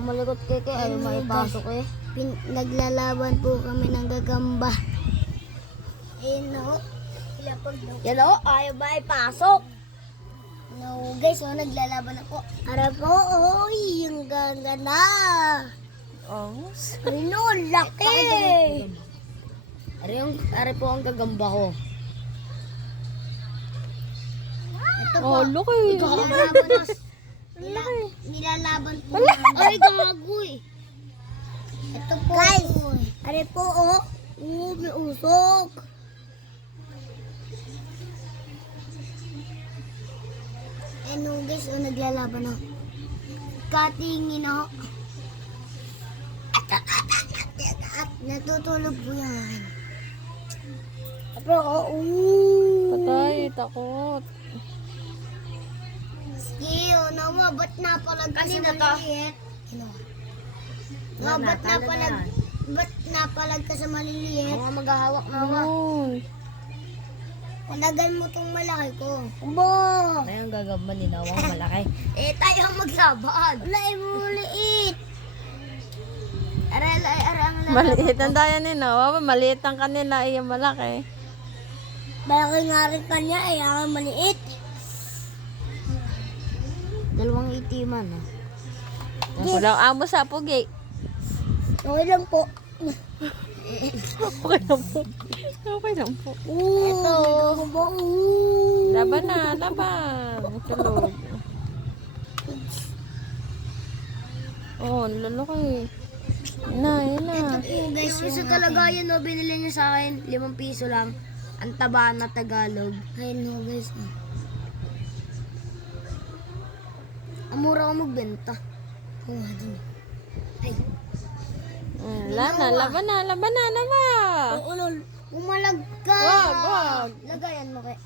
Umalikot kay ayaw maipasok eh. Naglalaban po kami ng gagamba. No. Yan o, ayaw maipasok. No, guys, naglalaban ako. Ara po, yung gagana. Oh. Ano, laki. Ari po ang gagamba ko. Ito po. Oh, look eh. Nilalaban po. Ay, gagoy. Ito po. Guys, ari po, may usok. Ano guys, naglalaban ako. Katingin ako. Natutulog po yan. Pero, Patay, takot. sige, nawa, ba't napalag ka sa Kanina to? maliliit? Ba't napalag ka sa maliliit? Mga maghahawak na nga. Uy. Palagan mo tong malaki ko. Abo! Ay, ang gagamba ni Nawang malaki. Tayo ang maglaban. Wala, maliit. Aray, ang Maliit ang daya ni Noah. Maliit ang kanila. Iya malaki. Malaki nga rin kanya, ako maliit. Dalawang itiman. Walang amo sa pugi. Okay lang po. Okay lang po. Okay lang po. Ito. Laban na, laban. Tulog. Oh, lalaki. Yun na. Guys, Piso talaga yan, no? Binili niya sa akin. 5 piso lang. Ang taba na Tagalog. ayun no guys. Ang mura ko magbenta. Ay. Laban na. Ulol. Umalag ka. Wag. Lagayan mo kay.